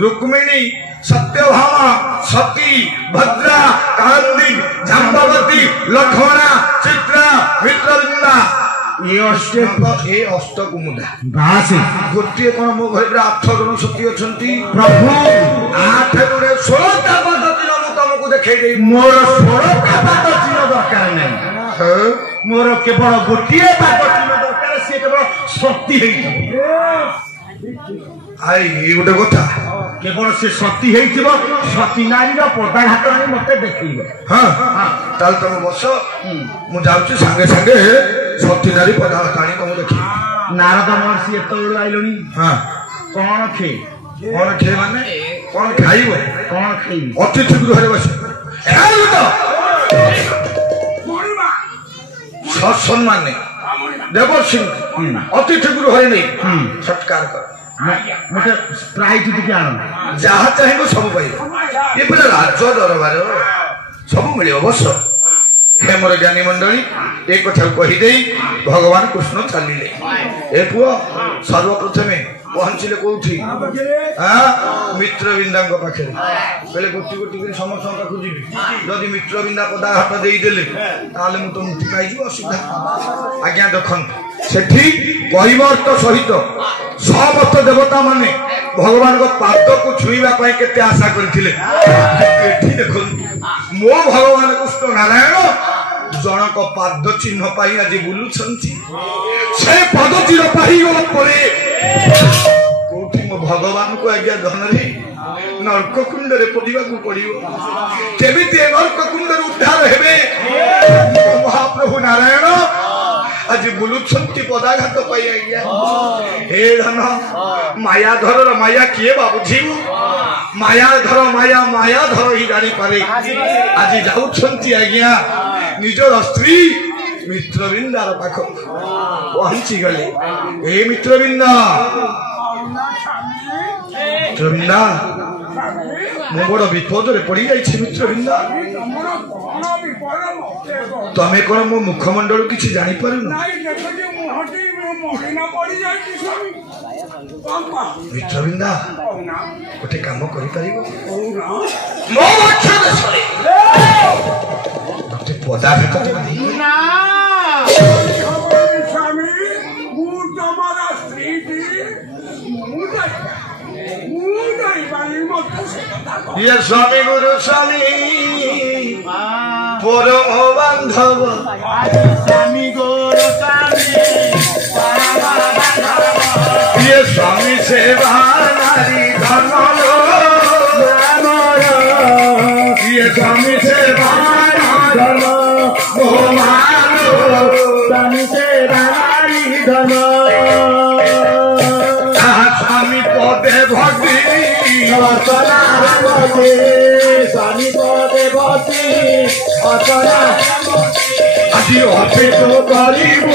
रुक्मिणी सत्यभामा सती भद्रा कांदी जाम्बवती लक्ष्मणा चित्रा मित्रविंदा ये अष्टकुमुदा गोटे कौन मो घर 8 जन सती अच्छी प्रभु 8 गुणे 16टा पद्धति तुमको देखे मोर 16टा पद्धति दरकार नहीं मोर केवल गोटे पद्धति दरकार सी केवल शक्ति आई गोटे कथा केवल से सती सती नारी पदाघात नहीं मत देख हाँ ताल तुम बस मु जाऊँ सांगे सांगे सती नारी पदाघात आनी तुम देख नारद महर्षि एत आइल हाँ कौन खे माने कौन खाइब कौन खाइ अतिथि गृह बस सम्मान नहीं देवर्षि अतिथि गृह नहीं सत्कार कर मत प्राइज टिके आन जहाँ चाहे सब पाइब ये पे राज दरबार सब मिले बस हे मोर ज्ञानी मंडली एक कथा कहीदे भगवान कृष्ण चलिले ए पुओ सर्वप्रथमे पहुंचले कौठी मित्रविंदा पाखे बोले गोटी गोटी कर समस्त पाखु जी जदि मित्रविंदा पदाघात देदेले ताले मु तो मुक्ति पाई असुविधा आज्ञा देखन सेठी कैवर्त सहित समस्त देवता माने भगवान को पाद को छुईबा पाई केते आशा करथिले एठी देखन मो भगवान कृष्ण नारायण जनक पाद चिन्ह पाई आज बुलुछंती से पद चिन्ह पाई गला परे कोठी मो भगवान को आज्ञा धन रे नरक कुंड रे पडिबा को पडिबो केमिते नरक कुंड रे उद्धार हेबे महाप्रभु नारायण आज बुलुछंती पदाघात पाई आज्ञा हे धन मायाधर माया किए बाबूजी मायाधर मायाधर ही जानी पारे आज जाउछंती आज्ञा निजर स्त्री मित्रविंदार पाख पहुंची गले हे मित्रविंदा मित्रविंदा मु बड़ विपद रे पड़ी जाइछि मित्रविंदा तमे कोन मो मुखमंडल किछि जानि पारुन मित्रविंदा गोटे काम करि परिबो मो अच्छा सरे गोटे पदाघात ना स्वामी मु तमरा स्त्री ये स्वामी गुरु स्वामी परम बांधव स्वामी गुरु स्वामी ये स्वामी सेवा नारी धर्म ये स्वामी सेवा धर्म स्वामी सेवा नारी धर्म स्वामी पदे भक्ति स्वामी पदे भक्ति आज अर्पित करिब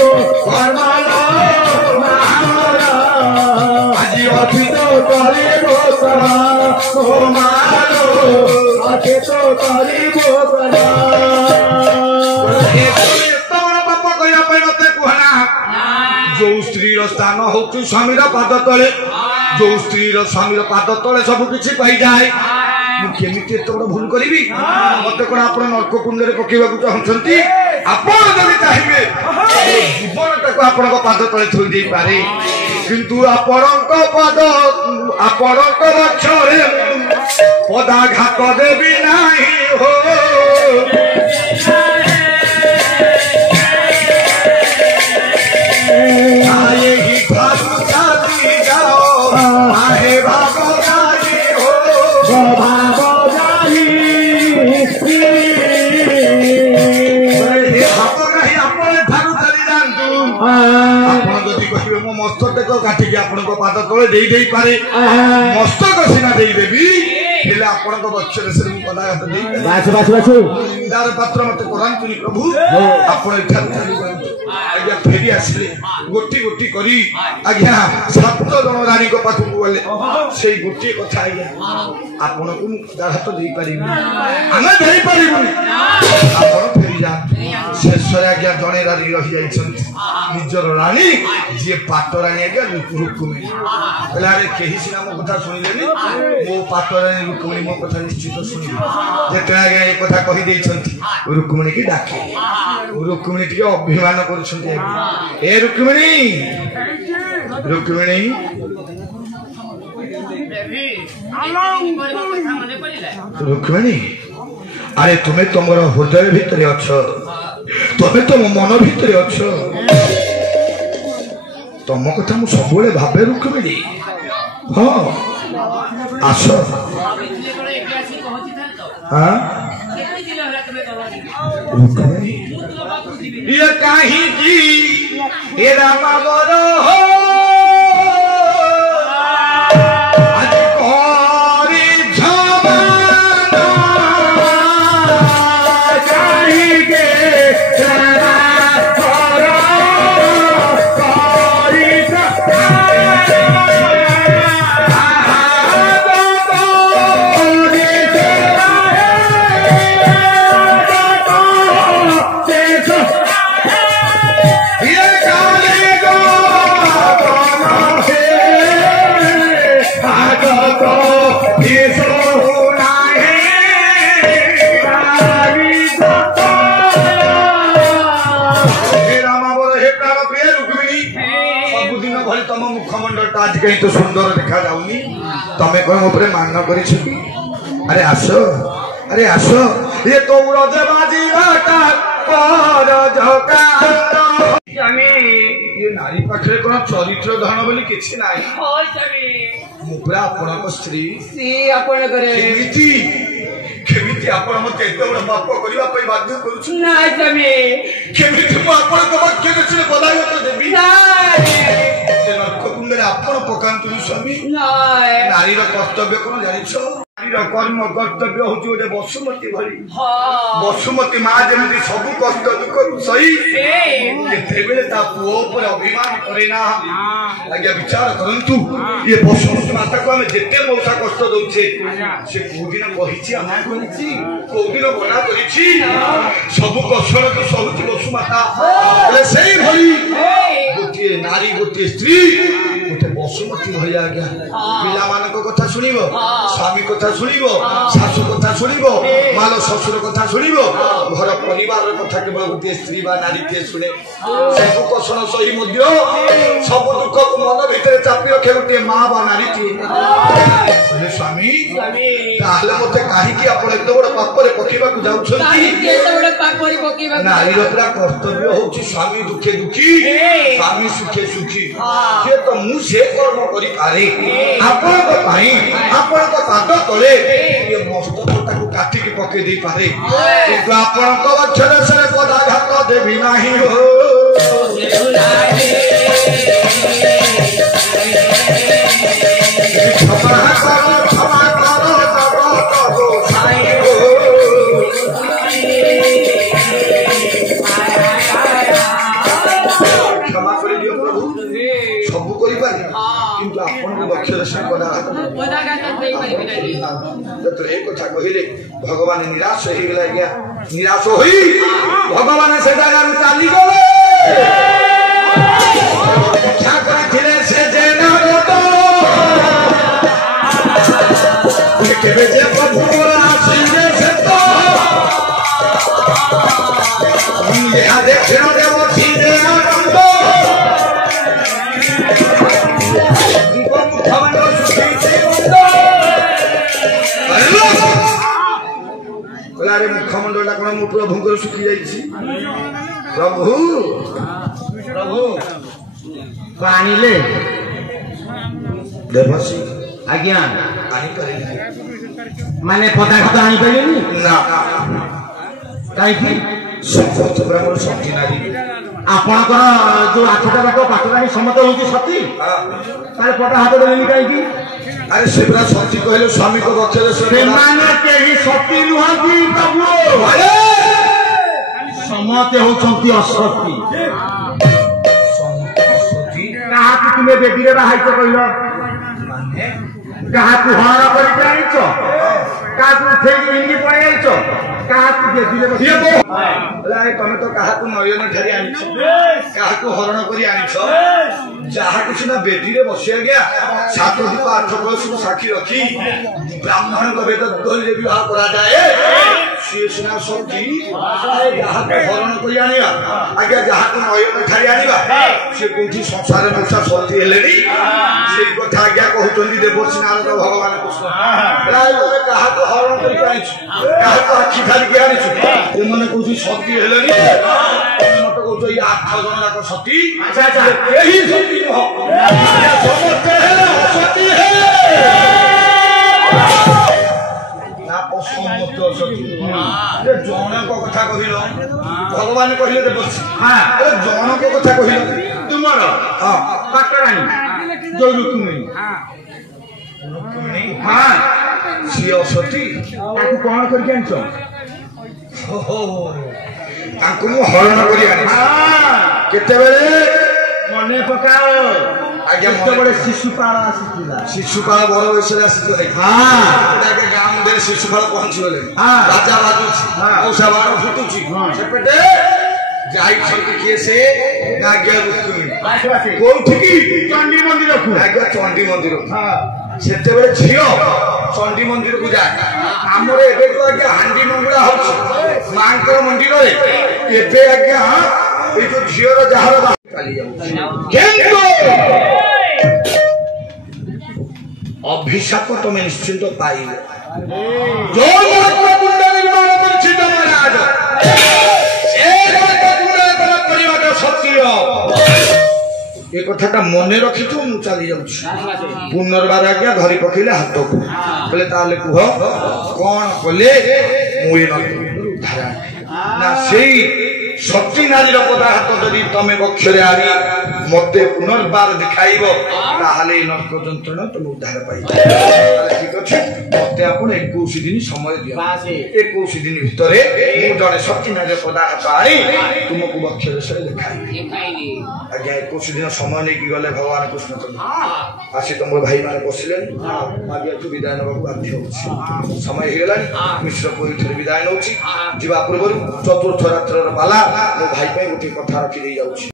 आज अर्पित करिब अर्पित करिब बाप कहना मत कहना जो स्त्री स्थान हूँ स्वामी पाद तले जो स्त्री स्वामी पाद तले सब किसी पाई जाए मुझे बड़ भूल करी मत कौन आप नर्क कुंड में पकेवा चाहते आपड़ी चाहिए जीवन टाक आप पाद तले थोई दे पारे किंतु आपण पद आपण पक्षरे पदाघात देवी नहीं हो मस्तक काटिकी आपण पाद तले दे पारे मस्तक सीना देदेवी हेले आपणक बक्षर से पदाघात निंदार पात्र मत करातुनि प्रभु आपण आज्ञा फेरी आसिले गोटी गोटी करी आज्ञा 7 जन रानी को पाखु गले से गोटी कथा आज्ञा आपण को पदाघात दे पारिबे आमे दे पारिबे आपण फेरी जा शेष आज्ञा जने रानी रही जाइछन निजर रानी जे पाट रानी आज्ञा रुक्मिणी बेलारे केही सिना मो कथा सुनिलेनी मो पाट रानी रुक्मिणी मो कथा निश्चित सुनिबे जेते आज्ञा ए कथा कहि देइछंती रुक्मिणी की डाके रुक्मिणी के अभिमान करूछंती ए रुक्मिणी रुक्मिणी रुक्मिणी अरे तुम्हें तुमर हृदय भितर अछ तुम्हें तुम मन भितर अछ तुम कथा मु सब भावे रुक्मिणी हाँ आस रुक्मिणी ये कहीं की ये रामा बरो हो आज कहीं तो सुंदर देखा जाऊनी तमें कौन ऊपर मान कर अरे आस ये तो ये नारी पाखे कौन चरित्र धन बोली किसी ना मुरा आपण स्त्री केमिति आपण मते एते बड़ पाप करिवा पई बाध्य करूछु नाय तमे केमिति मु आपण को वाक्य देछि बधाई तो देबी नाय से नरक कुंडले आपण पकांतु स्वामी नाय नारी रो कर्तव्य कोन जानिछो नारी रो कर्म कर्तव्य होछि ओजे बसुमती भली हां बसुमती मां जेमति सब कष्ट दुख सही केते बेले ता पुओ पर अभिमान करे ना आज्ञा विचार करंतु ये बसुमती माता को हमें जेते मौसा कष्ट दोछे से कोदिन कहिछि आमा कहिछि कोदिन बना करिछि सब कष्ट तो सब बसु माता ले सेही भली गोटे नारी गोटे स्त्री गोटे बसुमती भली आज्ञा पिला मानको कथा सुनिबो स्वामी कथा सुनिबो सासु कथा सुनिबो मालो ससुर कथा सुनिबो घर परिवार कथा केवल गोटे स्त्री बा नारी के सुने सब कष्ट सही मध्य सब दुख को मन भीतर चापी रखे गोटे मां बा नारी थी स्वामी ताहले मते काहे कि आपण एत बड़ पाप रे पकीबा को जाउछन काहे कि एत बड़ पाप रे पकीबा नारी रो पूरा कर्तव्य होछि स्वामी दुखे दुखी स्वामी सुखे सुखी जे तो मु से कर्म करि पारे आपण को पाई आपण को पाद तळे ये मस्त कोटा को काटी के पके दे पारे किंतु आपण को अक्षर से पदाघात देबी नाही हो देउ नाही क्षमा कर दियो प्रभु सब करि पारे किंतु आपण के अक्षर से पदाघात दे पारिबे नाही तो एक कथा कहिले भगवान निराश हो गेला गया निराश होई भगवान से जागा चाली गले क्या करथिले से जेना तो केबे जे प्रभुरा आसीने से तो यहां देखिनो देव सीधे आनंद उनको मुखमंड सुखी देवंद अरे मुखमंडला कोन मु प्रभु को सुखी जाईछि प्रभु प्रभु पानी ले देवसी आज्ञा आही करे माने पदाघात आनी पड़ेनी ना काई की समस्त ब्राह्मण सती नारी आपण को जो आठटा बाटो पाटरानी समत होची सती हां तारे पटा हाथ देनी काई की अरे से पूरा सती कहले स्वामी को बक्षरे से माने केही सती नुहंती प्रभु समते होचंती असती कहा कि तुम्हें बेटी रे बाहाई तो कहलो माने कहा तू हरण करि जाइछो कहा तू उठेई इनकी पड़े जाइछो कहा तू बेटी रे बसिए लाई तमे तो कहा तू नयन ठारी आनिछ कहा तू हरण करी आनिछ जहा किछ ना बेटी रे बसिया गया सात दीप आठ कलश को साक्षी रखी ब्राह्मण को वेद दल रे विवाह करा जाए से सुना सती जहा को हरण करी आनिया आगे जहा को नयन ठारी आनिबा से कोठी संसार नक्षा सती हेलेनी से कथा आज्ञा कहउतनी देवर्षि नारद भगवान कृष्ण लाई तमे कहा को हरण करी आनिछ कहा को आखि खाली के आनिछ एमने कोठी सती हेलेनी मत कहतो ई 8 जन जाक सती अच्छा केही सती न समझते हैं सती है ना असमत सती ए जण को कथा कहिलो भगवान कहिले देवर्षि हां ए जण को कथा कहिलो तुमरो हां पाटरानी जो रुक्मिणी हां सियो सती ताकू कोन करके आनछो हो ताकू मु हरण करी आनी केते बेले मने पकाओ आज्ञा केते बड़े शिशुपाल आसीला शिशुपाल बड़ वयसरे आसी है हां ताके गाम दे शिशुपाल पहुंची गले हां राजा बाजुची औसा बार फुटुची से पेटे जाई छकी के से नाग्या रुक्मिणी कोठी की चंडी मंदिर को नाग्या चंडी मंदिर हां सेते बेले झियो चंडी मंदिर को जा हमर एबे तो आज्ञा हांडी मंगला होछ मांकर मंदिर रे एबे आज्ञा ए जो झियो रो जहार काली जाऊ केंतो अभिशाप तुम निश्चित पाइबे जो महात्मा कुंड निर्माण करछि महाराज ए महात्मा कुंड परिवार सत्य ए कथाटा मने रखी तू मु चली जाउछि पुनर्बार आज्ञा धरी पकेले हाथ को बोले ताले कुह कोन बोले मुई न धारा ना सेई सती नारीर पदार्थ जदि तमे बक्षरे आनी मते पुनर्बार देखाइबो ताहाले नरक जंत्रणा तुम उद्धार पाइबो ठीक अछि मते आपण 21 दिन समय दियो 21 दिन भितरे मु जने सती नारीर पदार्थ आनी तुमको बक्षरे से देखाइबी आज्ञा 21 दिन समय नै कि गले भगवान कृष्ण चंद्र आसी तुम भाई माने बसिलेन आज्ञा तू विदाय नबाकू बाध्य होछि समय हे गेलानी मिश्र कोई थरे विदाय नउछि जीवा पूर्व चतुर्थ रात्रर बाला मो भाई पे गोटे कथा रखी दे जाउछि।